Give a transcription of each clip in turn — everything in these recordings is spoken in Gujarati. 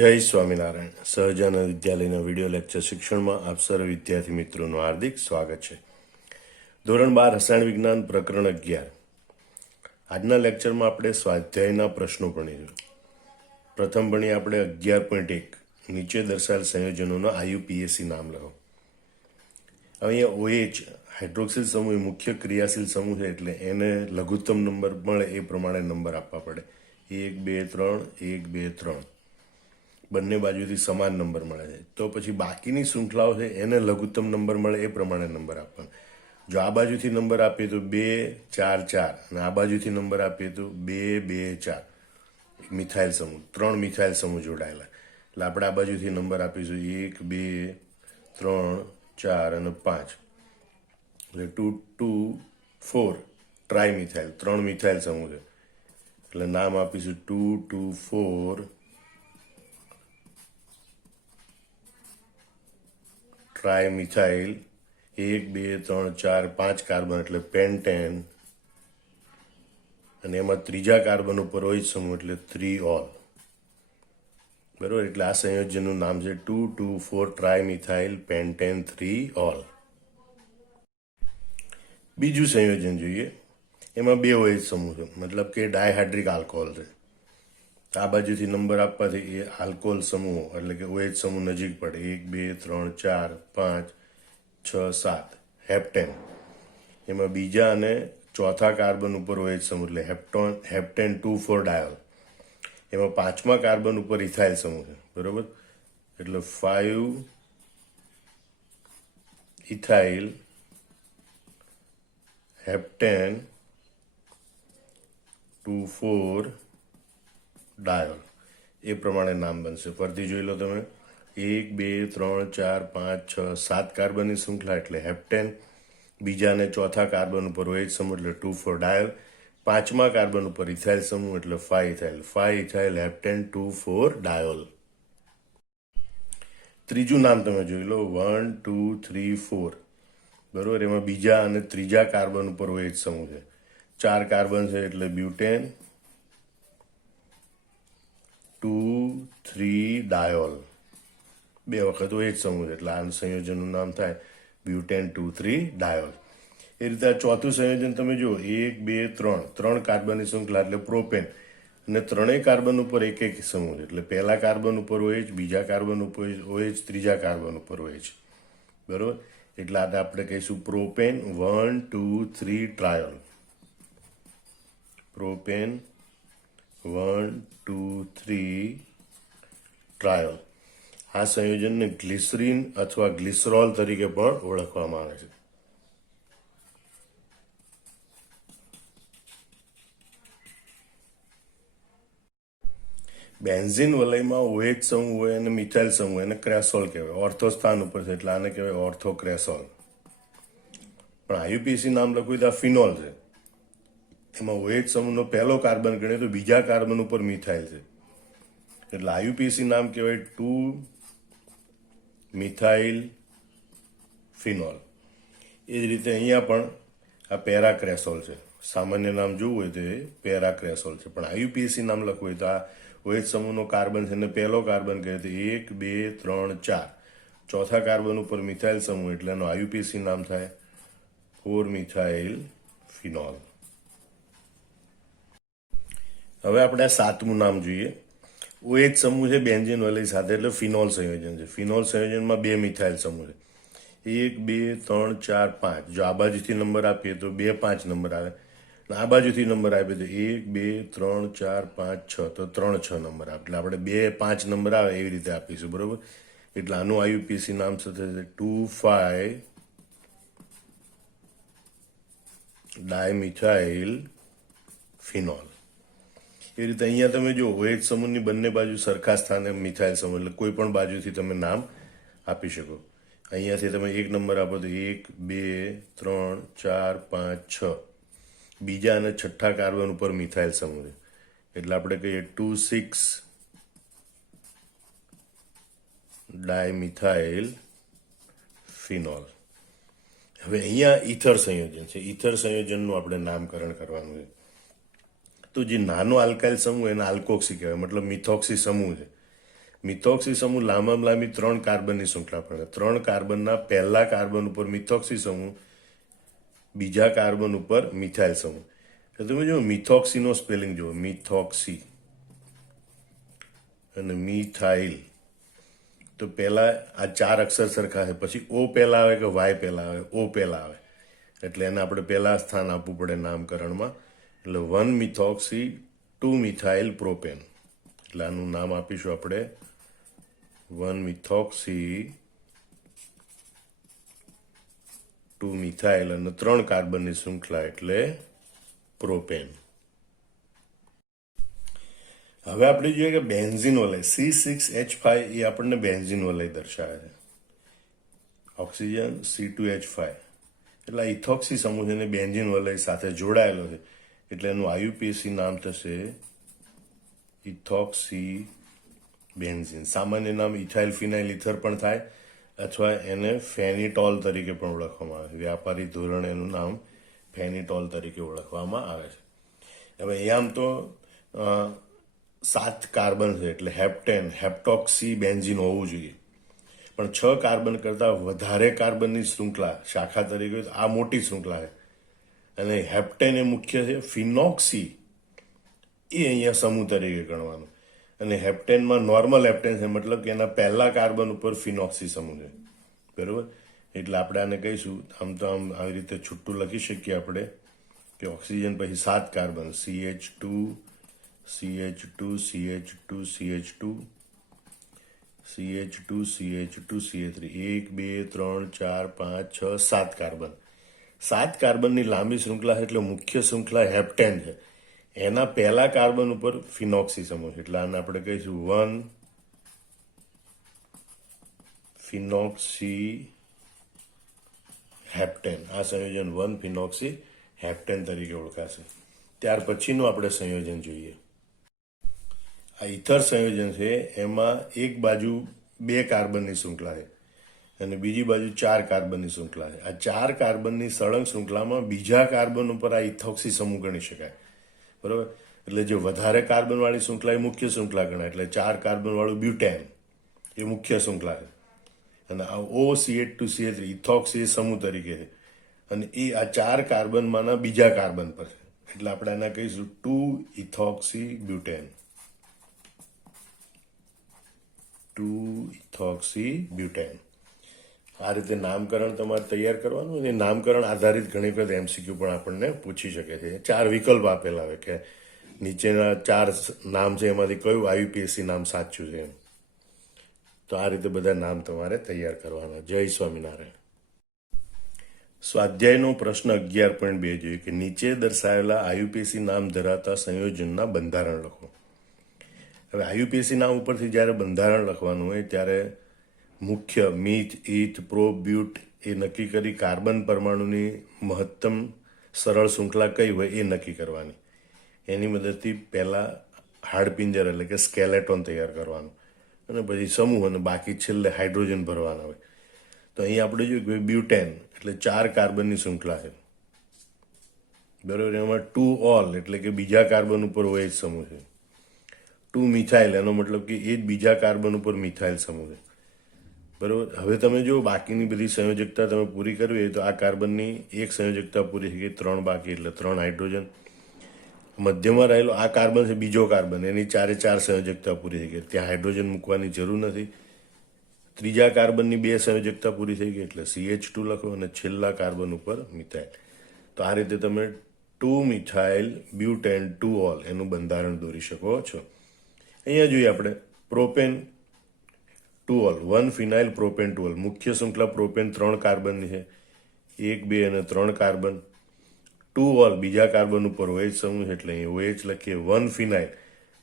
જય સ્વામિનારાયણ. સહજાનંદ વિદ્યાલયના વિડીયો લેક્ચર શિક્ષણમાં આપ સર્વ વિદ્યાર્થી મિત્રોનું હાર્દિક સ્વાગત છે. ધોરણ 12 રસાયણ વિજ્ઞાન પ્રકરણ 11. આજના લેક્ચરમાં આપણે સ્વાધ્યાયના પ્રશ્નો ભણીશું. પ્રથમ ભણી આપણે 11.1 નીચે દર્શાવેલ સંયોજનોના IUPAC નામ લખો. અહીંયા OH હાઇડ્રોક્સિલ સમૂહ એ મુખ્ય ક્રિયાશીલ સમૂહ છે, એટલે એને લઘુત્તમ નંબર મળે એ પ્રમાણે નંબર આપવા પડે. 1 2 3 1 2 3 બંને બાજુથી સમાન નંબર મળે છે. તો પછી બાકીની શૃંખલાઓ છે એને લઘુત્તમ નંબર મળે એ પ્રમાણે નંબર આપવાનો. જો આ બાજુથી નંબર આપીએ તો 2 4 4 અને આ બાજુથી નંબર આપીએ તો 2 2 4 મિથાઇલ સમૂહ, 3 મિથાઇલ સમૂહ જોડાયેલા, એટલે આપણે આ બાજુથી નંબર આપીશું 1 2 3 4 અને 5, એટલે 2 2 4 ટ્રાય મિથાઇલ, 3 મિથાઇલ સમૂહ છે, એટલે નામ આપીશું 2 2 4 ટ્રાય મિથાઇલ. 1 2 3 4 5 કાર્બન એટલે પેન્ટેન, અને એમાં ત્રીજા કાર્બન ઉપર OH સમૂહ એટલે 3 ઓલ. બરોબર, એટલે આ સંયોજનનું નામ છે 2 2 4 ટ્રાય મિથાઇલ પેન્ટેન 3 ઓલ. બીજું સંયોજન જોઈએ. એમાં બે OH સમૂહ છે, મતલબ કે ડાયહાઇડ્રિક આલ્કોહોલ છે. આ બાજુથી નંબર આપવાથી એ આલ્કોહોલ સમૂહ એટલે કે OH સમૂહ નજીક પડે. 1 2 3 4 5 6 7 હેપ્ટેન. એમાં બીજા અને ચોથા કાર્બન ઉપર OH સમૂહ એટલે હેપ્ટેન 2 4 ડાયોલ. એમાં પાંચમા કાર્બન ઉપર ઇથાઇલ સમૂહ છે. બરોબર, એટલે 5 ઇથાઇલ હેપ્ટેન 2 4 ડાયોલ. એ પ્રમાણે નામ બનશે. ફરીથી જોઈ લો તમે. 1 2 3 4 5 6 7 કાર્બનની શૃંખલા એટલે હેપ્ટેન. બીજા અને ચોથા કાર્બન ઉપર OH સમૂહ એટલે 2 4 ડાયોલ. પાંચમા કાર્બન ઉપર ઇથાઇલ સમૂહ એટલે 5 ઇથાઇલ. 5 ethyl heptane 2 4 diol. ત્રીજું નામ તમે જોઈ લો. 1 2 3 4. બરોબર, એમાં બીજા અને ત્રીજા કાર્બન ઉપર OH સમૂહ છે. 4 કાર્બન છે એટલે બ્યુટેન 2 3 ડાયોલ. બે વખત OH સમૂહ છે, એટલે આ સંયોજનનું નામ થાય બ્યુટેન 2 3 ડાયોલ. એ રીતે આ ચોથું સંયોજન તમે જુઓ. 1 2 3 3 કાર્બનની શૃંખલા એટલે પ્રોપેન, અને ત્રણેય કાર્બન ઉપર એક એક સમૂહ છે, એટલે પહેલા કાર્બન ઉપર OH, બીજા કાર્બન ઉપર OH, ત્રીજા કાર્બન ઉપર OH. બરોબર, એટલે આ આપણે કહીશું પ્રોપેન 1 2 3 ટ્રાયોલ. પ્રોપેન 1 2 3 ટ્રાયોલ. આ સંયોજનને ગ્લિસરીન અથવા ગ્લિસરોલ તરીકે પણ ઓળખવામાં આવે છે. બેન્ઝીન વલયમાં OH સમૂહ હોય અને મિથાઇલ સમૂહ, એને ક્રેસોલ કહેવાય. ઓર્થો સ્થાન ઉપર છે એટલે આને કહેવાય ઓર્થોક્રેસોલ. પણ IUPAC નામ લખવું તો આ ફિનોલ છે. એમાં OH સમૂહનો પહેલો કાર્બન ગણીએ તો બીજા કાર્બન ઉપર મિથાઇલ છે, એટલે IUPAC નામ કહેવાય 2 મિથાઇલ ફિનોલ. એ જ રીતે અહીંયા પણ આ પેરાક્રેસોલ છે. સામાન્ય નામ જોવું હોય તો એ પેરાક્રેસોલ છે, પણ IUPAC નામ લખવું હોય તો આ OH સમૂહનો કાર્બન છે અને પહેલો કાર્બન કહે તો 1 2 3 4. ચોથા કાર્બન ઉપર મિથાઇલ સમૂહ એટલે એનો IUPAC નામ થાય 4 મિથાઇલ ફિનોલ. હવે આપણે આ સાતમું નામ જોઈએ. OH સમૂહ છે બેન્ઝીન વલય સાથે, એટલે ફિનોલ સંયોજન છે. ફિનોલ સંયોજનમાં બે મિથાઇલ સમૂહ છે. 1 2 3 4 5. જો આ બાજુથી નંબર આપીએ તો 2 5 નંબર આવે, આ બાજુથી નંબર આપીએ તો 1 2 3 4 5 6, તો 3 6 નંબર આવે, એટલે આપણે 2 5 નંબર આવે એવી રીતે આપીશું. બરોબર, એટલે આનું IUPAC નામ સાથે 2 5 ડાયમિથાઇલ ફિનોલ. એ રીતે અહીંયા તમે જો OH સમૂહની બંને બાજુ સરખા સ્થાને મિથાઇલ સમૂહ, એટલે કોઈ પણ બાજુથી તમે નામ આપી શકો. અહીંયાથી તમે એક નંબર આપો તો 1 2 3 4 5 6. બીજા અને છઠ્ઠા કાર્બન ઉપર મિથાઇલ સમૂહ છે, એટલે આપણે કહીએ 2 6 ડાયમિથાઇલ ફિનોલ. હવે અહીંયા ઇથર સંયોજન છે. ઇથર સંયોજનનું આપણે નામકરણ કરવાનું છે. તો જે નાનો આલ્કાઇલ સમૂહ એને આલ્કોક્સી કહેવાય, મતલબ મિથોક્સી સમૂહ છે. મિથોક્સી સમૂહ લાંબામાં લાંબી 3 કાર્બનની શૃંખલા પણ 3 કાર્બનના પહેલા કાર્બન ઉપર મિથોક્સી સમૂહ, બીજા કાર્બન ઉપર મિથાઇલ સમૂહ. તો તમે જો મિથોક્સીનો સ્પેલિંગ જુઓ, મિથોક્સી અને મિથાઇલ. તો પહેલા આ 4 અક્ષર સરખા છે, પછી ઓ પહેલા આવે કે વાય પહેલા આવે? ઓ પહેલા આવે. એટલે એને આપણે પહેલા સ્થાન આપવું પડે નામકરણમાં. એટલે 1 મિથોક્સી 2 મિથાઇલ પ્રોપેન. એટલે આનું નામ આપીશું આપણે 1 મિથોક્સી 2 મિથાઇલ અને 3 કાર્બનની શૃંખલા એટલે પ્રોપેન. હવે આપણે જોઈએ કે બેન્ઝીન વલય C6H5 એ આપણને બેન્ઝીન વલય દર્શાવે છે. ઓક્સિજન C2H5 એટલે ઇથોક્સી સમૂહ છે ને બેન્ઝીન વલય સાથે જોડાયેલો છે, એટલે એનું IUPAC નામ થશે ઇથોક્સી બેન્ઝીન. સામાન્ય નામ ઇથાઇલ ફિનાઇલ ઇથર પણ થાય અથવા એને ફેનિટોલ તરીકે પણ ઓળખવામાં આવે છે. વ્યાપારી ધોરણે એનું નામ ફેનિટોલ તરીકે ઓળખવામાં આવે છે. હવે આમ તો 7 કાર્બન છે, એટલે હેપ્ટેન હેપ્ટોક્સી બેન્ઝીન હોવું જોઈએ. પણ 6 કાર્બન કરતાં વધારે કાર્બનની શૃંખલા શાખા તરીકે આ મોટી શૃંખલા છે. અને હેપ્ટેન એ મુખ્ય છે. ફિનોક્સી એ અહીંયા સમૂહ તરીકે ગણવાનું. અને હેપ્ટેનમાં નોર્મલ હેપ્ટેન છે, મતલબ કે એના પહેલા કાર્બન ઉપર ફિનોક્સી સમૂહ છે. બરોબર? એટલે આપણે આને કહીશું, આમ તો આમ આવી રીતે છૂટું લખી શકીએ આપણે કે ઓક્સિજન પછી 7 carbon CH2 CH2 CH2 CH2 CH2 CH2 CH3 1 2 3 4 5 6 7 carbon. 7 કાર્બનની લાંબી શૃંખલા છે, એટલે મુખ્ય શૃંખલા હેપ્ટેન છે. એના પહેલા કાર્બન ઉપર ફિનોક્સી સમૂહ છે, એટલે આને આપણે કહીશું 1 ફિનોક્સી હેપ્ટેન. આ સંયોજન 1 ફિનોક્સી હેપ્ટેન તરીકે ઓળખાશે. ત્યાર પછીનું આપણે સંયોજન જોઈએ. આ ઇથર સંયોજન છે, એમાં એક બાજુ 2 કાર્બનની શૃંખલા છે અને બીજી બાજુ 4 કાર્બનની શૃંખલા છે. આ 4 કાર્બનની સળંગ શૃંખલામાં બીજા કાર્બન ઉપર આ ઇથોક્સી સમૂહ ગણી શકાય. બરોબર? એટલે જે વધારે કાર્બન વાળી શૃંખલા એ મુખ્ય શૃંખલા ગણાય. એટલે 4 કાર્બન વાળું બ્યુટેન એ મુખ્ય શૃંખલા છે. અને આ OCH2CH3 ઇથોક્સી સમૂહ તરીકે છે. અને એ આ 4 કાર્બનમાંના બીજા કાર્બન પર છે. એટલે આપણે એના કહીશું 2 ઇથોક્સી બ્યુટેન. 2 ethoxy butane. આ રીતે નામકરણ તમારે તૈયાર કરવાનું. અને નામકરણ આધારિત ઘણી વખત MCQ પણ આપણને પૂછી શકે છે. 4 વિકલ્પ આપેલા હોય કે નીચેના 4 નામ છે, એમાંથી કયું IUPAC નામ સાચું છે એમ. તો આ રીતે બધા નામ તમારે તૈયાર કરવાના. જય સ્વામિનારાયણ. સ્વાધ્યાયનો પ્રશ્ન 11.2 જોઈએ કે નીચે દર્શાવેલા IUPAC નામ ધરાવતા સંયોજનના બંધારણ લખો. હવે IUPAC નામ ઉપરથી જ્યારે બંધારણ લખવાનું હોય ત્યારે મુખ્ય મીથ, ઇથ, પ્રો, બ્યુટ એ નક્કી કરી કાર્બન પરમાણુની મહત્તમ સરળ શૃંખલા કઈ હોય એ નક્કી કરવાની. એની મદદથી પહેલાં હાડપિંજર એટલે કે સ્કેલેટોન તૈયાર કરવાનું અને પછી સમૂહ અને બાકી છેલ્લે હાઇડ્રોજન ભરવાના હોય. તો અહીં આપણે જોયું કે બ્યુટેન એટલે 4 કાર્બનની શૃંખલા છે. બરાબર? એમાં 2 ઓલ એટલે કે બીજા કાર્બન ઉપર OH સમૂહ છે. 2 મિથાઇલ એનો મતલબ કે એ જ બીજા કાર્બન ઉપર મિથાઇલ સમૂહ છે. બરાબર? હવે તમે જો બાકીની બધી સંયોજકતા તમે પૂરી કરવી હોય તો આ કાર્બનની એક સંયોજકતા પૂરી થઈ ગઈ, 3 બાકી એટલે 3 હાઇડ્રોજન. મધ્યમાં રહેલો આ કાર્બન છે, બીજો કાર્બન, એની 4 સંયોજકતા પૂરી થઈ ગઈ, ત્યાં હાઇડ્રોજન મૂકવાની જરૂર નથી. ત્રીજા કાર્બનની 2 સંયોજકતા પૂરી થઈ ગઈ એટલે CH2 લખો અને છેલ્લા કાર્બન ઉપર મિથાઇલ. તો આ રીતે તમે 2 મિથાઇલ બ્યુટેન 2 ઓલ એનું બંધારણ દોરી શકો છો. અહીંયા જોઈએ આપણે પ્રોપેન 2 ઓલ 1 ફિનાઇલ પ્રોપેન 2 ઓલ. મુખ્ય શૃંખલા પ્રોપેન 3 કાર્બનની છે, 1 2 અને 3 કાર્બન. 2 ઓલ બીજા કાર્બન ઉપર OH સમૂહ છે, એટલે અહીં OH લખીએ. 1 ફિનાઇલ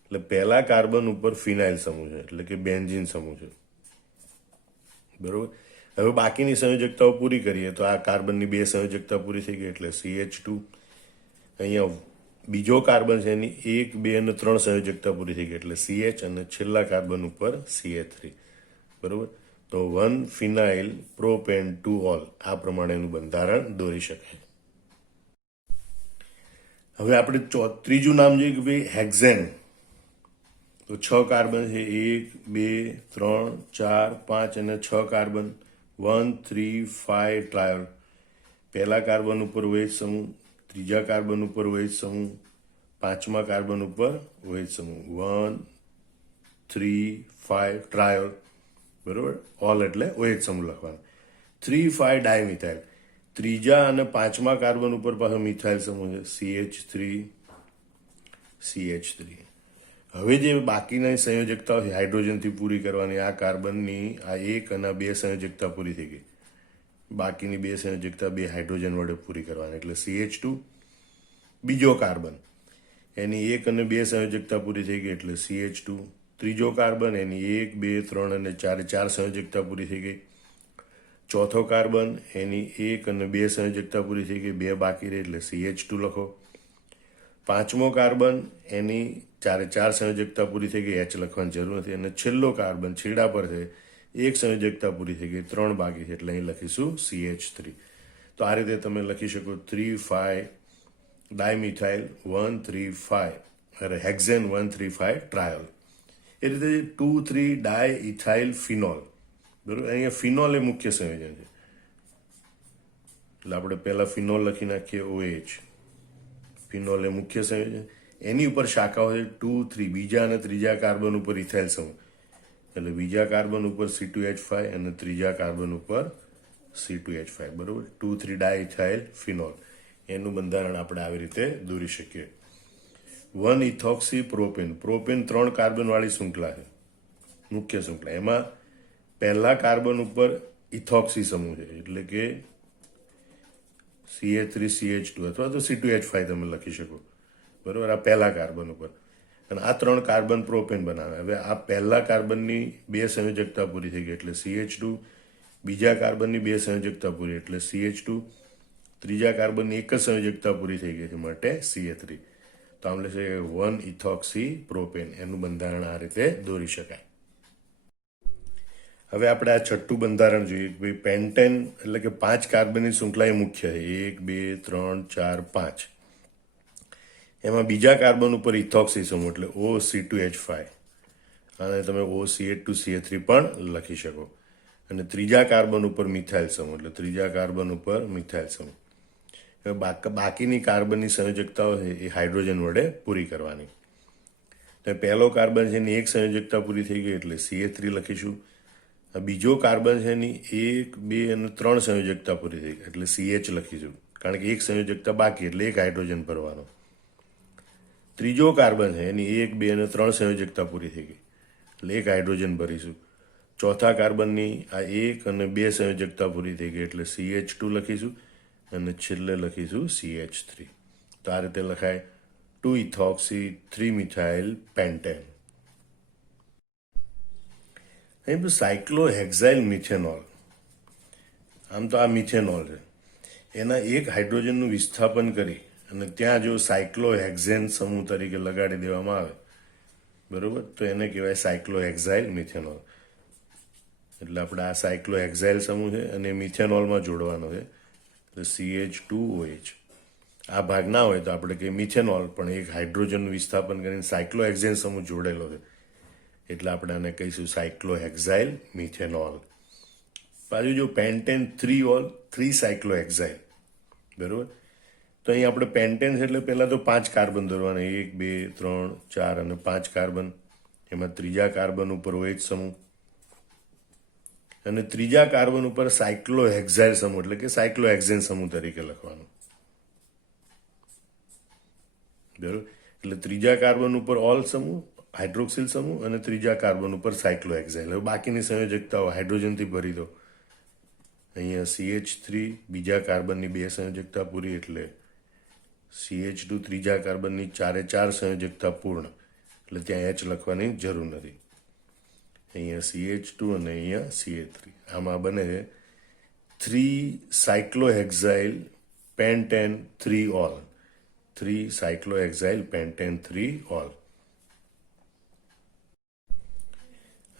એટલે પહેલા કાર્બન ઉપર ફિનાઇલ સમૂહ છે, એટલે કે બેન્ઝીન સમૂહ છે. બરોબર? હવે બાકીની સંયોજકતાઓ પૂરી કરીએ તો આ કાર્બનની 2 સંયોજકતા પૂરી થઈ ગઈ એટલે CH2. અહીંયા બીજો કાર્બન છે, એની 1 2 અને 3 સંયોજકતા પૂરી થઈ ગઈ એટલે CH અને છેલ્લા કાર્બન ઉપર CH3. બરોબર? તો 1 ફિનાઇલ પ્રોપેન 2 ઓલ આ પ્રમાણેનું બંધારણ દોરી શકાય. હવે આપણે ત્રીજું નામ જોઈએ કે ભાઈ હેક્ઝેન. તો 6 કાર્બન છે, 1 2 3 4 5 અને 6 કાર્બન, 1 3 5 ટ્રાયોલ. પહેલા કાર્બન ઉપર OH સમૂહ, ત્રીજા કાર્બન ઉપર OH સમૂહ, પાંચમા કાર્બન ઉપર OH સમૂહ, 1 3 5 ટ્રાયોલ. બરોબર, ઓલ એટલે OH સમૂહ લખવાનો. 3 5 ડાયમિથાઇલ, ત્રીજા અને પાંચમા કાર્બન ઉપર પાછો મિથાઇલ સમૂહ છે, CH3 CH3. હવે જે બાકીની સંયોજકતાઓ છે હાઇડ્રોજનથી પૂરી કરવાની, આ કાર્બનની આ એક અને બે સંયોજકતા પૂરી થઈ ગઈ. બાકીની બે સંયોજકતા બે હાઇડ્રોજન વડે પૂરી કરવાની, એટલે CH2. બીજો કાર્બન, એની એક અને બે સંયોજકતા પૂરી થઈ ગઈ એટલે CH2. ત્રીજો કાર્બન, એની 1 2 3 અને 4 ચાર સંયોજકતા પૂરી થઈ ગઈ. ચોથો કાર્બન, એની એક અને બે સંયોજકતા પૂરી થઈ ગઈ, બે બાકી રહી એટલે CH2 લખો. પાંચમો કાર્બન, એની ચાર સંયોજકતા પૂરી થઈ ગઈ, H લખવાની જરૂર નથી. અને છેલ્લો કાર્બન છેડા પર છે, એક સંયોજકતા પૂરી થઈ ગઈ, 3 બાકી છે એટલે અહીં લખીશું CH3. તો આ રીતે તમે લખી શકો 3 5 ડાયમિથાઇલ 1 3 5 અરે હેક્ઝેન 1 3 5 ટ્રાયોલ. એ રીતે 2 3 ડાયઇથાઇલ ફિનોલ. બરોબર, અહીંયા ફિનોલ એ મુખ્ય સંયોજન છે એટલે આપણે પહેલા ફિનોલ લખી નાખીએ, OH. ફિનોલ એ મુખ્ય સંયોજન, એની ઉપર શાખાઓ છે 2 3, બીજા અને ત્રીજા કાર્બન ઉપર ઇથાઇલ સમૂહ, એટલે બીજા કાર્બન ઉપર C2H5 અને ત્રીજા કાર્બન ઉપર C2H5. બરોબર, 2 3 ડાયઇથાઇલ ફિનોલ, એનું બંધારણ આપણે આવી રીતે દોરી શકીએ. 1 ઇથોક્સી પ્રોપેન, પ્રોપેન 3 કાર્બન વાળી શૃંખલા છે, મુખ્ય શૃંખલા. એમાં પહેલા કાર્બન ઉપર ઇથોક્સી સમૂહ છે એટલે કે CH3CH2 અથવા તો C2H5 તમે લખી શકો. બરોબર, આ પહેલા કાર્બન ઉપર, અને આ 3 કાર્બન પ્રોપેન બનાવે. હવે આ પહેલા કાર્બનની બે સંયોજકતા પૂરી થઈ ગઈ એટલે CH2, બીજા કાર્બનની બે સંયોજકતા પૂરી એટલે CH2, ત્રીજા કાર્બનની એક જ સંયોજકતા પૂરી થઈ ગઈ છે માટે CH3. તો આમ લેશે 1 ઇથોક્સી પ્રોપેન, એનું બંધારણ આ રીતે દોરી શકાય. હવે આપણે આ છઠ્ઠું બંધારણ જોઈએ. ભાઈ પેન્ટેન એટલે કે 5 કાર્બનની શૃંખલા એ મુખ્ય છે, 1 2 3 4 5. એમાં બીજા કાર્બન ઉપર ઇથોક્સી સમૂહ એટલે OC2H5 અને તમે OCH2CH3 પણ લખી શકો. અને ત્રીજા કાર્બન ઉપર મિથાઇલ સમૂહ એટલે ત્રીજા કાર્બન ઉપર મિથાઇલ સમૂહ. હવે બાકીની કાર્બનની સંયોજકતાઓ છે એ હાઇડ્રોજન વડે પૂરી કરવાની. તો પહેલો કાર્બન છે એની એક સંયોજકતા પૂરી થઈ ગઈ એટલે CH3 લખીશું. બીજો કાર્બન છે એની 1 2 અને 3 સંયોજકતા પૂરી થઈ ગઈ એટલે CH લખીશું, કારણ કે એક સંયોજકતા બાકી એટલે એક હાઇડ્રોજન ભરવાનો. ત્રીજો કાર્બન છે એની 1 2 અને 3 સંયોજકતા પૂરી થઈ ગઈ એટલે એક હાઇડ્રોજન ભરીશું. ચોથા કાર્બનની આ એક અને બે સંયોજકતા પૂરી થઈ ગઈ એટલે CH2 લખીશું અને છેલ્લે લખીશું CH3. તો આ રીતે લખાય 2 ઇથોક્સી 3 મિથાઇલ પેન્ટેન. અહીં સાયક્લોહેક્સાઇલ મિથેનોલ, આમ તો આ મિથેનોલ છે, એના એક હાઇડ્રોજનનું વિસ્થાપન કરી અને ત્યાં જો સાયક્લોહેક્ઝેન સમૂહ તરીકે લગાડી દેવામાં આવે, બરોબર, તો એને કહેવાય સાયક્લોહેક્સાઇલ મિથેનોલ. એટલે આપણે આ સાયક્લોહેક્સાઇલ સમૂહ છે અને મિથેનોલમાં જોડવાનો છે તો CH2OH. આ ભાગ ના હોય તો આપણે કહીએ મિથેનોલ, પણ એક હાઇડ્રોજનનું વિસ્થાપન કરીને સાયક્લોહેક્ઝેન સમૂહ જોડેલો છે એટલે આપણે આને કહીશું સાયક્લોહેક્સાઇલ મિથેનોલ. પાછું જો પેન્ટેન 3 સાયક્લોહેક્સાઇલ, બરોબર, તો અહીં આપણે પેન્ટેન છે એટલે પહેલાં તો 5 કાર્બન દોરવાના, 1 2 3 4 અને 5 કાર્બન. એમાં ત્રીજા કાર્બન ઉપર OH સમૂહ અને ત્રીજા કાર્બન ઉપર સાયક્લોહેક્સાઇલ સમૂહ એટલે કે સાયક્લોહેક્ઝેન સમૂહ તરીકે લખવાનું. બરોબર, એટલે ત્રીજા કાર્બન ઉપર ઓલ સમૂહ, હાઇડ્રોક્સિલ સમૂહ અને ત્રીજા કાર્બન ઉપર સાયક્લોહેક્સાઇલ. હવે બાકીની સંયોજકતાઓ હાઇડ્રોજનથી ભરી દો. અહીંયા CH3, બીજા કાર્બનની બે સંયોજકતા પૂરી એટલે CH2, ત્રીજા કાર્બનની ચાર સંયોજકતા પૂર્ણ એટલે ત્યાં H લખવાની જરૂર નથી. અહીંયા CH2 અને અહીંયા CH3. આમાં બને છે 3 cyclohexyl pentan 3 ol. 3 cyclohexyl pentan 3 ol.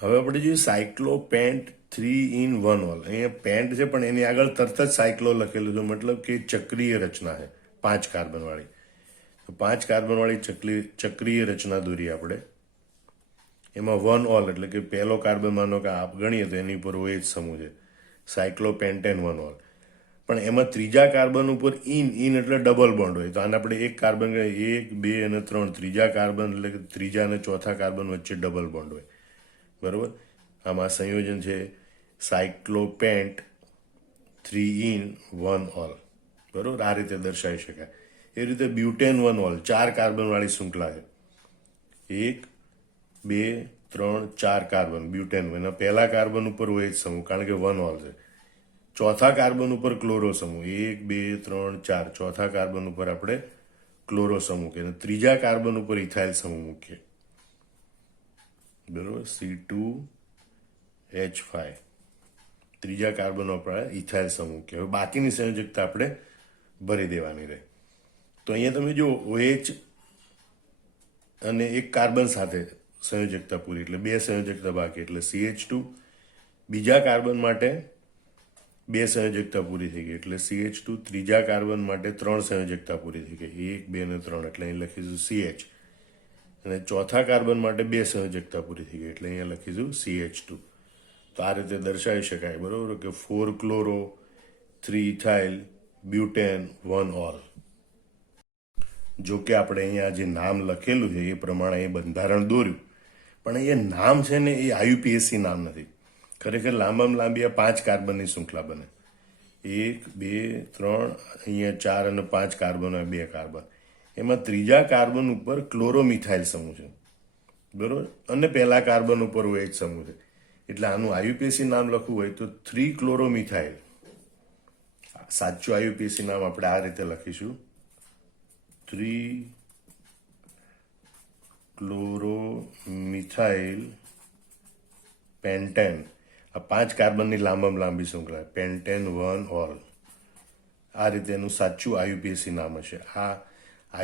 હવે આપણે જોઈએ સાયક્લોપેન્ટ 3 in 1 ઓલ. અહીંયા પેન્ટ છે પણ એની આગળ તરત જ સાયક્લો લખેલું છે, મતલબ કે ચક્રીય રચના છે 5 કાર્બન વાળી. 5 કાર્બન વાળી ચક્રીય રચના દોરી આપણે. એમાં વન ઓલ એટલે કે પહેલો કાર્બન માનો કે આપ ગણીએ તો એની ઉપર OH સમૂહ છે, સાયક્લોપેન્ટેન વન ઓલ. પણ એમાં ત્રીજા કાર્બન ઉપર ઇન એટલે ડબલ બોન્ડ હોય, તો આને આપણે એક કાર્બન 1, 2 અને 3 ત્રીજા કાર્બન એટલે કે ત્રીજા અને ચોથા કાર્બન વચ્ચે ડબલ બોન્ડ હોય, બરોબર. આમાં સંયોજન છે સાયક્લોપેન્ટ 3 ઇન 1 ઓલ, બરોબર. આ રીતે દર્શાવી શકાય. એ રીતે બ્યુટેન 1 ઓલ 4 કાર્બન વાળી શૃંખલા છે, 1, 2, 3, 4 કાર્બન બ્યુટેન. એના પહેલા કાર્બન ઉપર OH સમૂહ કારણ કે 1 ઓલ છે. ચોથા કાર્બન ઉપર ક્લોરો સમૂહ 1, 2, 3, 4 ચોથા કાર્બન ઉપર આપણે ક્લોરો સમૂહ મૂકીએ. ત્રીજા કાર્બન ઉપર ઇથાઇલ સમૂહ મૂકીએ, બરોબર, C2H5 ત્રીજા કાર્બન ઉપર ઇથાઇલ સમૂહ મૂકીએ. હવે બાકીની સંયોજકતા આપણે ભરી દેવાની રહે. તો અહીંયા તમે જો OH અને એક કાર્બન સાથે સંયોજકતા પૂરી એટલે 2 સંયોજકતા બાકી એટલે CH2. બીજા કાર્બન માટે 2 સંયોજકતા પૂરી થઈ ગઈ એટલે CH2. ત્રીજા કાર્બન માટે 3 સંયોજકતા પૂરી થઈ ગઈ 1, 2 અને 3 એટલે અહીં લખીશું CH. અને ચોથા કાર્બન માટે 2 સંયોજકતા પૂરી થઈ ગઈ એટલે અહીંયા લખીશું CH2. તો આ રીતે દર્શાવી શકાય, બરોબર, કે 4 ક્લોરો 3 ઇથાઇલ બ્યુટેન 1 ઓલ. જો કે આપણે અહીંયા જે નામ લખેલું છે એ પ્રમાણે એ બંધારણ દોર્યું, પણ એ નામ છે ને એ IUPAC નામ નથી. ખરેખર લાંબામાં લાંબી આ 5 કાર્બનની શૃંખલા બને, 1, 2, 3 અહીંયા 4 અને 5 કાર્બન હોય, 2 કાર્બન. એમાં ત્રીજા કાર્બન ઉપર ક્લોરોમિથાઇલ સમૂહ છે, બરોબર, અને પહેલા કાર્બન ઉપર OH સમૂહ છે. એટલે આનું IUPAC નામ લખવું હોય તો 3 ક્લોરોમિથાઇલ. સાચું IUPAC નામ આપણે આ રીતે લખીશું, 3 ક્લોરોમિથાઇલ પેન્ટેન. આ 5 કાર્બનની લાંબામાં લાંબી શૃંખલા પેન્ટેન 1 ઓલ. આ રીતે એનું સાચું IUPAC નામ હશે. આ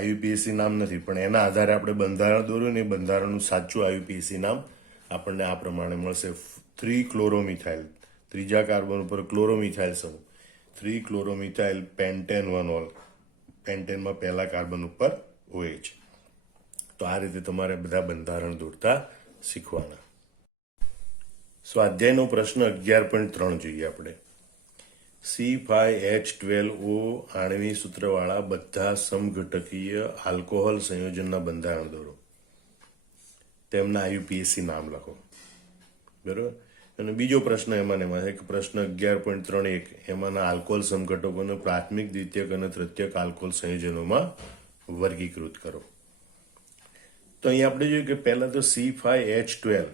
IUPAC નામ નથી, પણ એના આધારે આપણે બંધારણ દોર્યું ને એ બંધારણનું સાચું IUPAC નામ આપણને આ પ્રમાણે મળશે, 3 ક્લોરોમિથાઇલ. ત્રીજા કાર્બન ઉપર ક્લોરોમિથાઇલ સમૂહ 3 ક્લોરોમિથાઇલ પેન્ટેન 1 ઓલ. પેન્ટેનમાં પહેલા કાર્બન ઉપર OH. તો આ રીતે તમારે બધા બંધારણ દોરતા શીખવાના. સ્વાધ્યાયનો પ્રશ્ન 11.3 જોઈએ આપણે. C5H12O આણ્વીય સૂત્રવાળા બધા સમઘટકીય આલ્કોહોલ સંયોજનના બંધારણ દોરો. તેમના IUPAC નામ લખો, બરોબર. અને બીજો પ્રશ્ન એમાં છે કે પ્રશ્ન 11.3.1 એમાંના આલ્કોહોલ સમઘટકોને પ્રાથમિક, દ્વિતીયક અને તૃતીયક આલ્કોહોલ સંયોજનોમાં વર્ગીકૃત કરો. તો અહીંયા આપણે જોઈએ કે પહેલા તો C5H12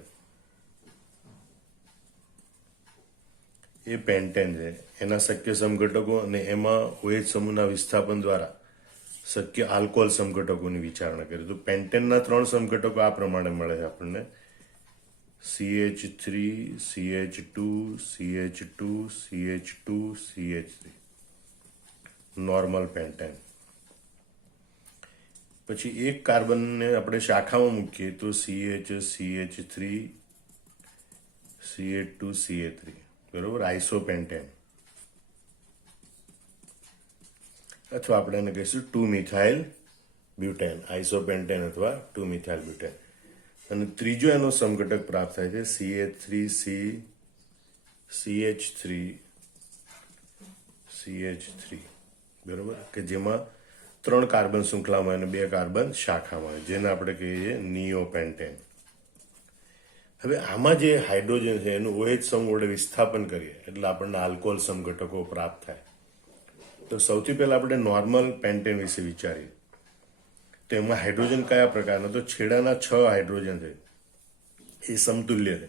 એ પેન્ટેન છે, એના શક્ય સમઘટકો અને એમાં OH સમૂહના વિસ્થાપન દ્વારા શક્ય આલ્કોહોલ સમઘટકોની વિચારણા કરી. તો પેન્ટેનના 3 સમઘટકો આ પ્રમાણે મળે છે આપણને, CH3, CH2, CH2, CH2, CH3 normal pentane. પછી એક કાર્બનને આપણે શાખામાં મૂકીએ તો CH, CH3, CH2, CH3, બરોબર, આઇસોપેન્ટેન. અથવા આપણે એને કહીશું 2 મિથાઇલ બ્યુટેન, આઇસોપેન્ટેન અથવા 2 મિથાઇલ બ્યુટેન. અને ત્રીજો એનો સમઘટક પ્રાપ્ત થાય છે CH3C, CH3, CH3, બરોબર, કે જેમાં 3 કાર્બન શૃંખલામાં અને 2 કાર્બન શાખામાં હોય, જેને આપણે કહીએ નિયોપેન્ટેન. હવે આમાં જે હાઇડ્રોજન છે એનું OH સમૂહ વડે વિસ્થાપન કરીએ એટલે આપણને આલ્કોહોલ સમઘટકો પ્રાપ્ત થાય. તો સૌથી પહેલા આપણે નોર્મલ પેન્ટેન વિશે વિચારીએ. તો એમાં હાઇડ્રોજન કયા પ્રકારના? તો છેડાના 6 હાઇડ્રોજન છે એ સમતુલ્ય છે,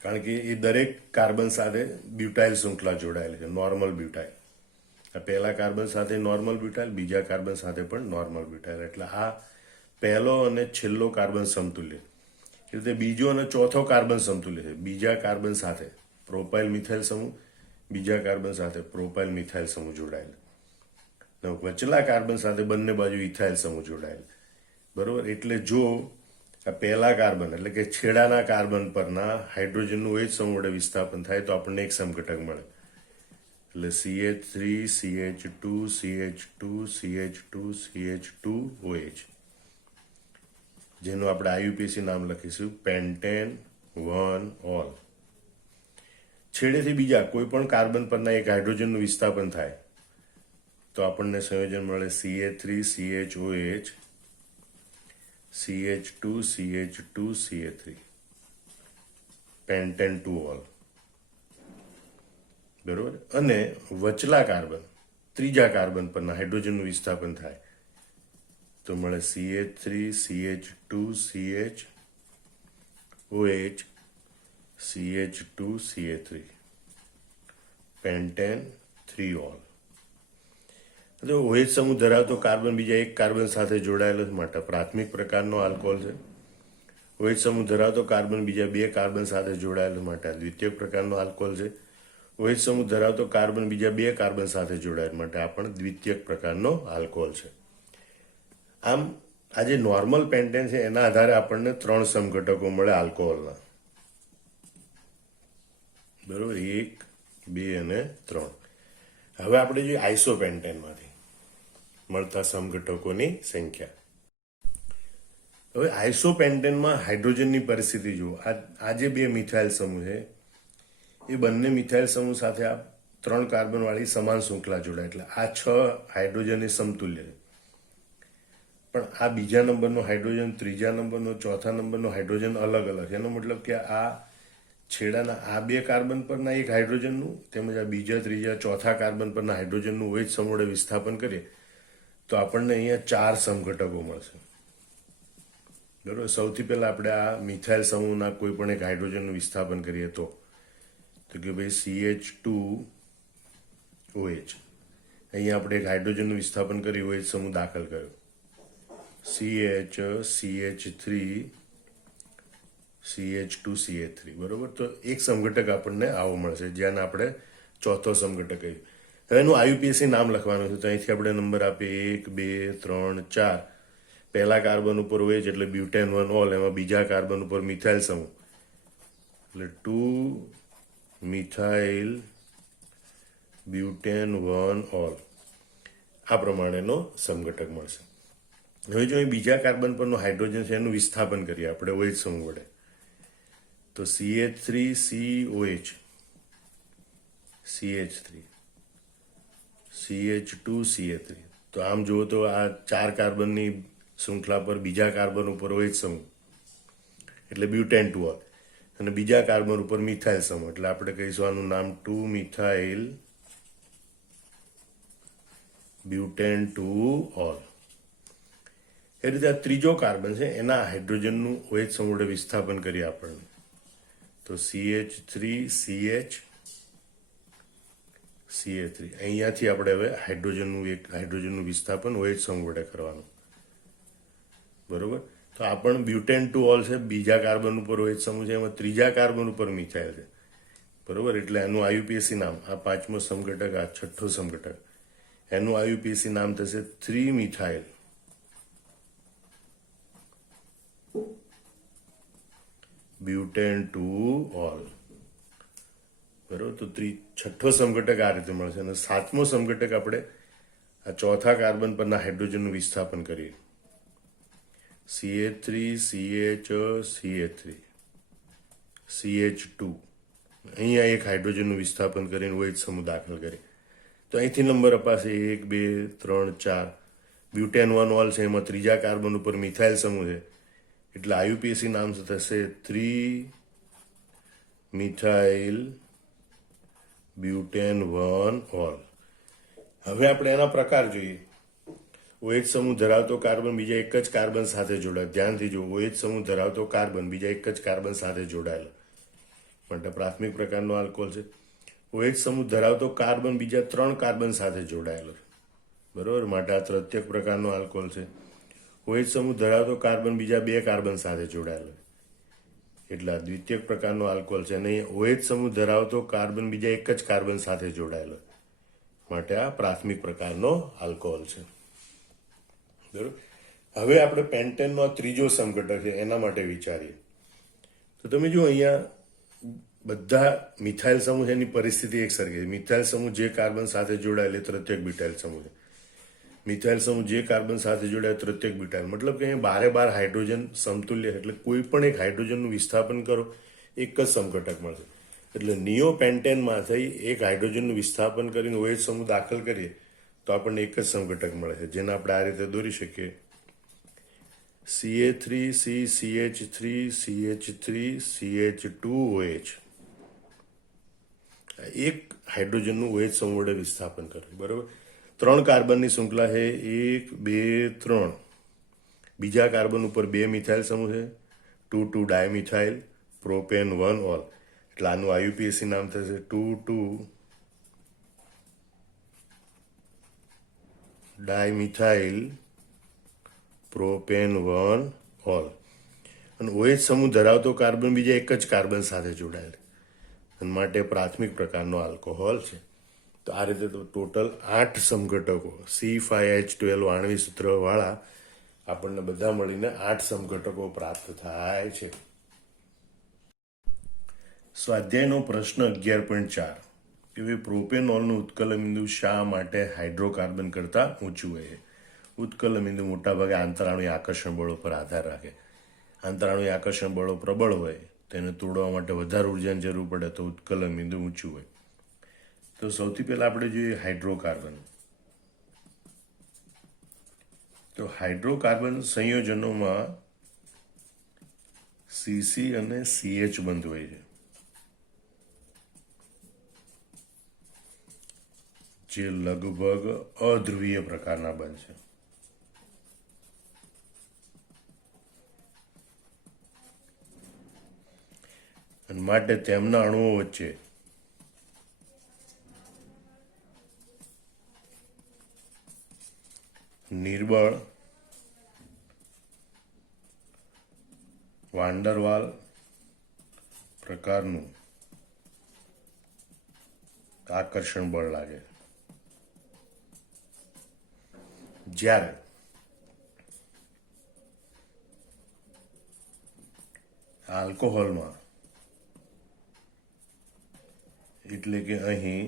કારણ કે એ દરેક કાર્બન સાથે બ્યુટાઇલ શૃંખલા જોડાયેલી છે, નોર્મલ બ્યુટાઇલ. પહેલા કાર્બન સાથે નોર્મલ બ્યુટાઇલ, બીજા કાર્બન સાથે પણ નોર્મલ બ્યુટાઇલ. એટલે આ પહેલો અને છેલ્લો કાર્બન સમતુલ્ય. એ રીતે બીજો અને ચોથો કાર્બન સમતુલ્ય છે, બીજા કાર્બન સાથે પ્રોપાઇલ મિથાઇલ સમૂહ, બીજા કાર્બન સાથે પ્રોપાઇલ મિથાઇલ સમૂહ જોડાયેલ. વચલા કાર્બન સાથે બંને બાજુ ઇથાઇલ સમૂહ જોડાયેલ, બરોબર. એટલે જો આ પહેલા કાર્બન એટલે કે છેડાના કાર્બન પરના હાઇડ્રોજનનું OH સમૂહ વડે વિસ્થાપન થાય તો આપણને એક સમઘટક મળે, એટલે CH3, CH2, CH2, CH2, CH2, OH. જેનું આપણે આઈયુપીએસી નામ લખીશું પેન્ટેન 1 ઓલ. છેડેથી બીજા કોઈ પણ કાર્બન પરના એક હાઇડ્રોજનનું વિસ્થાપન થાય તો આપણને સંયોજન મળે CH3CHOH CH2CH2CH3 પેન્ટેન 2 ઓલ. બરોબર. અને વચલા કાર્બન ત્રીજા કાર્બન પરના હાઇડ્રોજનનું વિસ્થાપન થાય તો મળે CH3CH2CHOH CH2CH3 પેન્ટેન 3 ઓલ. તો OH સમૂહ ધરાવતો કાર્બન બીજા એક કાર્બન સાથે જોડાયેલો છે માટે પ્રાથમિક પ્રકારનો આલ્કોહોલ છે. OH સમૂહ ધરાવતો કાર્બન બીજા બે કાર્બન સાથે જોડાયેલો માટે દ્વિતીયક પ્રકારનો આલ્કોહોલ છે. OH સમૂહ ધરાવતો કાર્બન બીજા બે કાર્બન સાથે જોડાયેલ માટે આ પણ દ્વિતીયક પ્રકારનો આલ્કોહોલ છે. આમ આ જે નોર્મલ પેન્ટેન છે એના આધારે આપણને 3 સમઘટકો મળે આલ્કોહોલના. બરોબર, 1, 2 અને 3. હવે આપણે જોઈએ આઇસોપેન્ટેનમાંથી મળતા સમઘટકોની સંખ્યા. હવે આઇસોપેન્ટેનમાં હાઇડ્રોજનની પરિસ્થિતિ જુઓ. આ જે બે મિથાઇલ સમૂહ છે એ બંને મિથાઇલ સમૂહ સાથે આ 3 કાર્બન વાળી સમાન શૃંખલા જોડાય એટલે આ 6 હાઇડ્રોજન એ સમતુલ્ય છે. પણ આ બીજા નંબરનો હાઇડ્રોજન, ત્રીજા નંબરનો, ચોથા નંબરનો હાઇડ્રોજન અલગ અલગ છે. એનો મતલબ કે આ છેડાના આ બે કાર્બન પરના એક હાઇડ્રોજનનું તેમજ આ બીજા, ત્રીજા, ચોથા કાર્બન પરના હાઇડ્રોજનનું OH સમૂહે વિસ્થાપન કરીએ તો આપણને અહીંયા 4 સમઘટકો મળશે. બરોબર. સૌથી પહેલા આપણે આ મિથાઇલ સમૂહના કોઈ પણ એક હાઇડ્રોજનનું વિસ્થાપન કરીએ તો કે ભાઈ CH2OH. અહીંયા આપણે એક હાઇડ્રોજનનું વિસ્થાપન કરી OH સમૂહ દાખલ કર્યો. CH3 CH2CH3. બરોબર. તો એક સમઘટક આપણને આવો મળશે જેને આપણે ચોથો સમઘટક કહ્યું. હવે એનું આઈયુપીએસી નામ લખવાનું છે. તો અહીંથી આપણે નંબર આપીએ 1, 2, 3, 4. પહેલા કાર્બન ઉપર OH એટલે બ્યુટેન 1 ઓલ. એમાં બીજા કાર્બન ઉપર મિથાઇલ સમૂહ એટલે 2 મિથાઇલ બ્યુટેન 1 ઓલ. આ પ્રમાણેનો સમઘટક મળશે. હવે જો અહીં બીજા કાર્બન પરનો હાઇડ્રોજન છે એનું વિસ્થાપન કરીએ આપણે OH સમૂહ વડે તો CH3COH CH3 CH2CH3. તો આમ જુઓ તો આ 4 કાર્બનની શૃંખલા પર બીજા કાર્બન ઉપર OH સમૂહ એટલે બ્યુટેન 2 ઓલ અને બીજા કાર્બન ઉપર મિથાઇલ સમૂહ એટલે આપણે કહીશું આનું નામ 2 મિથાઇલ બ્યુટેન 2 ઓલ. એ રીતે આ ત્રીજો કાર્બન છે એના હાઇડ્રોજનનું OH સમૂહ વડે વિસ્થાપન કરીએ આપણને તો CH3CH CH3. અહીંયાથી આપણે હવે હાઇડ્રોજનનું વિસ્થાપન OH સમૂહ વડે કરવાનું. બરોબર. તો આ પણ બ્યુટેન 2 ઓલ છે. બીજા કાર્બન ઉપર OH સમૂહ છે એમાં ત્રીજા કાર્બન ઉપર મિથાઇલ છે. બરોબર. એટલે એનું આઈયુપીએસી નામ આ 5મો સમઘટક, આ 6થો સમઘટક, એનું આઈયુપીએસી નામ થશે 3 મિથાઇલ બ્યુટેન 2 ઓલ. બરોબર. તો છઠ્ઠો સમઘટક આ રીતે મળશે અને 7મો સમઘટક આપણે આ ચોથા કાર્બન પરના હાઇડ્રોજનનું વિસ્થાપન કરીએ CH3CH3 CH2. અહીંયા એક હાઇડ્રોજનનું વિસ્થાપન કરીને OH સમૂહ દાખલ કરીએ તો અહીંથી નંબર અપાશે 1, 2, 3, 4. બ્યુટેન 1 ઓલ છે એમાં ત્રીજા કાર્બન ઉપર મિથાઇલ સમૂહ છે એટલે આઈયુપીએસી નામ થશે 3 મિથાઇલ બ્યુટેન 1 ઓલ. હવે આપણે એના પ્રકાર જોઈએ. OH સમૂહ ધરાવતો કાર્બન બીજા એક જ કાર્બન સાથે જોડાય. ધ્યાનથી જો OH સમૂહ ધરાવતો કાર્બન બીજા એક જ કાર્બન સાથે જોડાયેલો માટે પ્રાથમિક પ્રકારનો આલ્કોહોલ છે. OH સમૂહ ધરાવતો કાર્બન બીજા 3 કાર્બન સાથે જોડાયેલો છે. બરોબર. માટે આ તૃતીયક પ્રકારનો આલ્કોહોલ છે. OH સમૂહ ધરાવતો કાર્બન બીજા 2 કાર્બન સાથે જોડાયેલો એટલે આ દ્વિતીયક પ્રકારનો આલ્કોહોલ છે. અને OH સમૂહ ધરાવતો કાર્બન બીજા એક જ કાર્બન સાથે જોડાયેલો માટે આ પ્રાથમિક પ્રકારનો આલ્કોહોલ છે. બરોબર. હવે આપણે પેન્ટેનનો ત્રીજો સમઘટક છે એના માટે વિચારીએ તો તમે જુઓ અહીંયા બધા મિથાઇલ સમૂહ એની પરિસ્થિતિ એક સરખી છે. મિથાઇલ સમૂહ જે કાર્બન સાથે જોડાયેલ તૃતીયક બ્યુટાઇલ સમૂહ છે મિથાઇલ સમૂહ જે કાર્બન સાથે જોડાય તૃતીયક બ્યુટાઇલ, મતલબ કે અહીં બારે બાર હાઇડ્રોજન સમતુલ્ય, એટલે કોઈ પણ એક હાઇડ્રોજનનું વિસ્થાપન કરો એક જ સમઘટક મળશે. એટલે નિયોપેન્ટેનમાંથી એક હાઇડ્રોજનનું વિસ્થાપન કરીને OH સમૂહ દાખલ કરીએ તો આપણને એક જ સમઘટક મળે છે, જેને આપણે આ રીતે દોરી શકીએ: Ca3C CH3 CH3 CH2OH. એક હાઇડ્રોજનનું OH સમૂહ વડે વિસ્થાપન કરે, બરાબર. 3 કાર્બનની શૃંખલા છે, 1 2 3. બીજા કાર્બન ઉપર 2 મિથાઇલ સમૂહ છે, 2 ડાયમિથાઇલ પ્રોપેન 1 ઓલ. એટલે આનું IUPAC નામ થશે 2 ડાયમિથાઇલ પ્રોપેન 1 ઓલ. અને OH સમૂહ ધરાવતો કાર્બન બીજા એક જ કાર્બન સાથે જોડાયેલ, અને માટે પ્રાથમિક પ્રકારનો આલ્કોહોલ છે. તો આ રીતે તો ટોટલ 8 સમઘટકો C5H12 આણ્વિક સૂત્ર વાળા આપણને બધા મળીને 8 સમઘટકો પ્રાપ્ત થાય છે. સ્વાધ્યાયનો પ્રશ્ન 11.4 કે ભાઈ પ્રોપેનોલનું ઉત્કલન બિંદુ શા માટે હાઇડ્રોકાર્બન કરતા ઊંચું હોય? ઉત્કલન બિંદુ મોટાભાગે આંતરાણુય આકર્ષણ બળો પર આધાર રાખે. આંતરાણુય આકર્ષણ બળો પ્રબળ હોય, તેને તોડવા માટે વધારે ઉર્જાની જરૂર પડે તો ઉત્કલન બિંદુ ઊંચું હોય. તો સૌથી પહેલા આપણે જોઈએ હાઇડ્રોકાર્બન. તો હાઇડ્રોકાર્બન સંયોજનોમાં CC અને CH બંધ હોય છે, જે લગભગ અધ્રુવીય પ્રકારના બંધ છે. અને માટે તેમના અણુઓ વચ્ચે નિર્બળ વાન્ડરવાલ પ્રકારનું આકર્ષણ બળ લાગે. જ્યારે આલ્કોહોલમાં, એટલે કે અહીં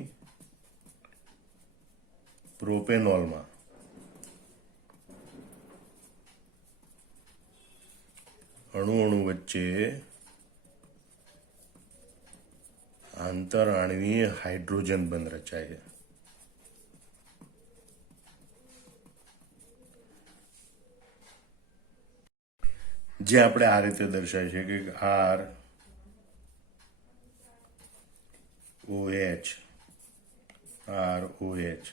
પ્રોપેનોલમાં અણુ વચ્ચે આંતરાણવીય હાઇડ્રોજન બંધ રચાય છે. જે આપણે આ રીતે દર્શાવી છે કે ROH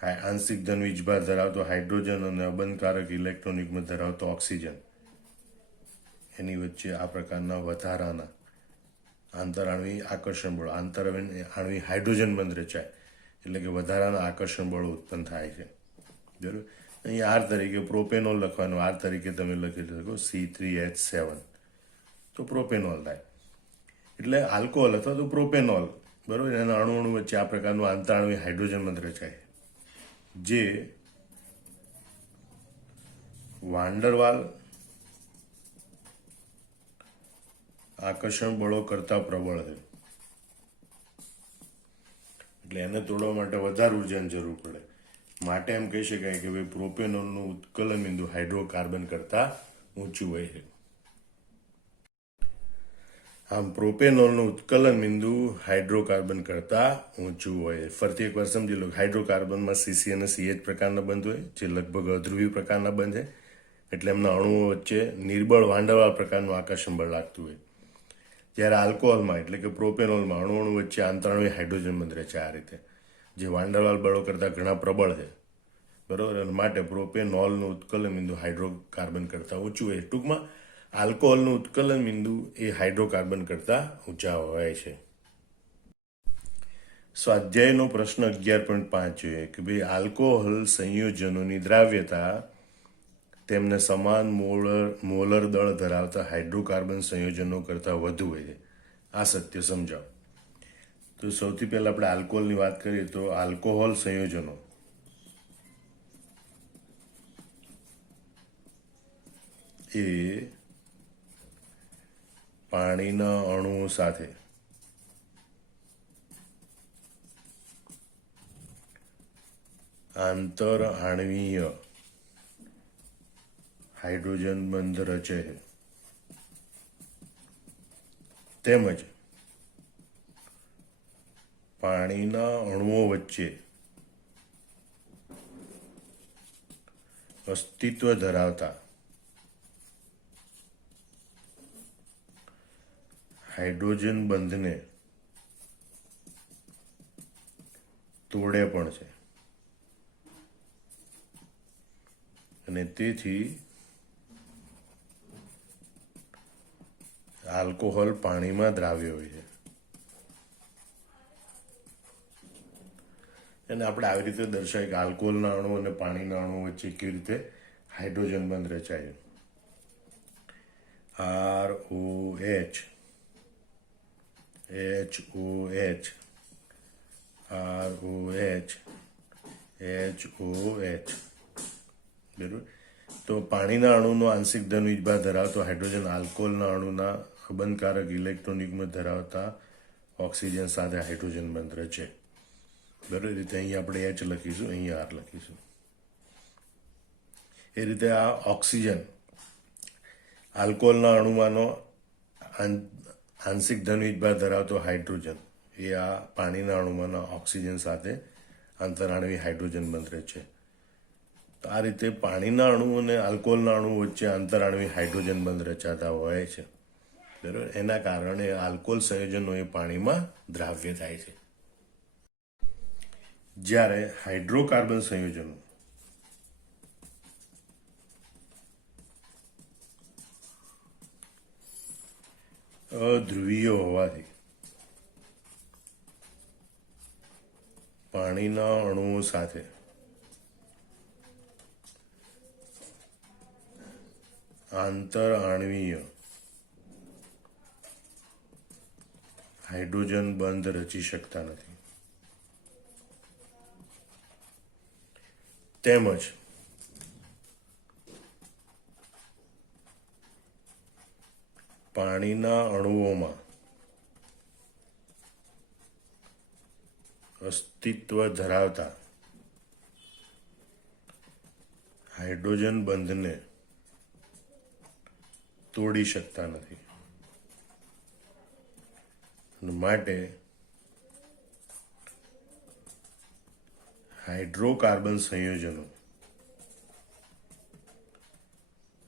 આંશિક ધન વીજભાર ધરાવતો હાઇડ્રોજન અને અબંધકારક ઇલેક્ટ્રોન યુગ્મ ધરાવતો ઓક્સિજન, એની વચ્ચે આ પ્રકારના વધારાના આંતરાણવી આકર્ષણ બળો, આંતરાણવી હાઇડ્રોજન બંધ રચાય, એટલે કે વધારાના આકર્ષણ બળો ઉત્પન્ન થાય છે. બરાબર. અહીં R તરીકે પ્રોપેનોલ લખવાનું, R તરીકે તમે લખી શકો C3H7, તો પ્રોપેનોલ થાય. એટલે આલ્કોહોલ અથવા તો પ્રોપેનોલ, બરાબર, એના અણુ વચ્ચે આ પ્રકારનું આંતરાણવી હાઇડ્રોજન બંધ રચાય, જે વાન્ડરવાલ આકર્ષણ બળો કરતા પ્રબળ છે. એટલે એને તોડવા માટે વધારે ઉર્જાની જરૂર પડે. માટે એમ કહી શકાય કે ભાઈ પ્રોપેનોલનું ઉત્કલન બિંદુ હાઇડ્રોકાર્બન કરતા ઊંચું હોય છે. આમ પ્રોપેનોલનું ઉત્કલન બિંદુ હાઇડ્રોકાર્બન કરતા ઊંચું હોય. ફરતી એકવાર સમજી લો, હાઇડ્રોકાર્બનમાં CC અને CH પ્રકારના બંધ હોય, જે લગભગ અધ્રુવી પ્રકારના બંધ છે. એટલે એમના અણુઓ વચ્ચે નિર્બળ વાંડરવાલ પ્રકારનું આકર્ષણ બળ લાગતું હોય. જ્યારે આલ્કોહોલમાં, એટલે કે પ્રોપેનોલમાં અણુ વચ્ચે આંતરાણવી હાઇડ્રોજન બંધ રહે છે આ રીતે, જે વાંડરવાલ બળો કરતાં ઘણા પ્રબળ છે. બરાબર. અને માટે પ્રોપેનોલનું ઉત્કલન બિંદુ હાઇડ્રોકાર્બન કરતાં ઊંચું હોય. ટૂંકમાં આલ્કોહોલનું ઉત્કલન બિંદુ એ હાઇડ્રોકાર્બન કરતાં ઊંચા હોય છે. સ્વાધ્યાયનો પ્રશ્ન 11.5 જોઈએ કે ભાઈ આલ્કોહોલ સંયોજનોની દ્રાવ્યતા તેમને સમાન મોલર દળ ધરાવતા હાઇડ્રોકાર્બન સંયોજનો કરતાં વધુ હોય છે. આ સત્ય સમજાવો. તો સૌથી પહેલા આપણે આલ્કોહોલની વાત કરીએ તો આલ્કોહોલ સંયોજનો એ પાણીના અણુઓ સાથે આંતર આણ્વીય હાઇડ્રોજન બંધ રચે છે, તેમજ પાણીના અણુઓ વચ્ચે અસ્તિત્વ ધરાવતા હાઇડ્રોજન બંધને તોડે પણ છે અને તેથી આલ્કોહોલ પાણીમાં દ્રાવ્ય હોય છે. અને આપણે આવી રીતે દર્શાવીએ કે આલ્કોહોલના અણુ અને પાણીના અણુ વચ્ચે કેવી રીતે હાઇડ્રોજન બંધ રચાય. ROH HOH ROH બરાબર. તો પાણીના અણુનો આંશિક ધન વીજભાર ધરાવતો હાઇડ્રોજન આલ્કોહોલના અણુના અબંધકારક ઇલેક્ટ્રોન યુગ્મ ધરાવતા ઓક્સિજન સાથે હાઇડ્રોજન બંધ રચે. બરાબર. રીતે અહીં આપણે H લખીશું, અહીં R લખીશું. એ રીતે આ ઓક્સિજન આલ્કોહોલના અણુમાંનો આંશિક ધન વીજભાર ધરાવતો હાઇડ્રોજન એ આ પાણીના અણુમાંના ઓક્સિજન સાથે આંતરાણવી હાઇડ્રોજન બંધ રચે. તો આ રીતે પાણીના અણુ અને આલ્કોહોલના અણુ વચ્ચે આંતરાણવી હાઇડ્રોજન બંધ રચાતા હોય છે. બરાબર. એના કારણે આલ્કોહોલ સંયોજનો એ પાણીમાં દ્રાવ્ય થાય છે. જ્યારે હાઇડ્રોકાર્બન સંયોજનો અધ્રુવીય હોવાથી પાણીના અણુઓ સાથે આંતર આણ્વીય હાઇડ્રોજન બંધ રચી શકતા નથી, તેમજ પાણીના અણુઓમાં અસ્તિત્વ ધરાવતા હાઇડ્રોજન બંધને તોડી શકતા નથી. માટે હાઇડ્રોકાર્બન સંયોજનો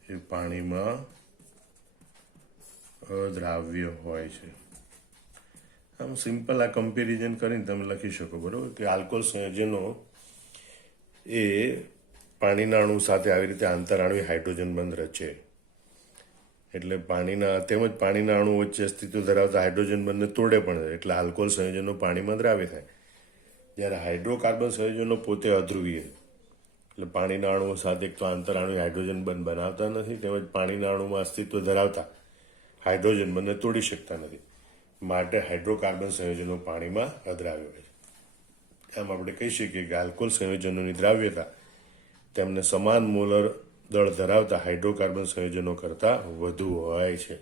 એ પાણીમાં અદ્રાવ્ય હોય છે. આમ સિમ્પલ આ કમ્પેરિઝન કરીને તમે લખી શકો, બરાબર, કે આલ્કોહોલ સંયોજનો એ પાણીના અણુ સાથે આવી રીતે આંતરાણવી હાઇડ્રોજન બંધ રચે. એટલે તેમજ પાણીના અણુ વચ્ચે અસ્તિત્વ ધરાવતા હાઇડ્રોજન બંધને તોડે પણ, એટલે આલ્કોહોલ સંયોજનો પાણીમાં દ્રાવ્ય થાય. જ્યારે હાઇડ્રોકાર્બન સંયોજનો પોતે અધ્રુવીય, એટલે પાણીના અણુઓ સાથે એક તો આંતરાણવી હાઇડ્રોજન બંધ બનાવતા નથી, તેમજ પાણીના અણુમાં અસ્તિત્વ ધરાવતા હાઇડ્રોજન બંધને તોડી શકતા નથી. માટે હાઇડ્રોકાર્બન સંયોજનો પાણીમાં અદ્રાવ્ય હોય છે. આમ આપણે કહી શકીએ કે આલ્કોહોલ સંયોજનોની દ્રાવ્યતા તેમને સમાન મોલર દળ ધરાવતા હાઇડ્રોકાર્બન સંયોજનો કરતાં વધુ હોય છે.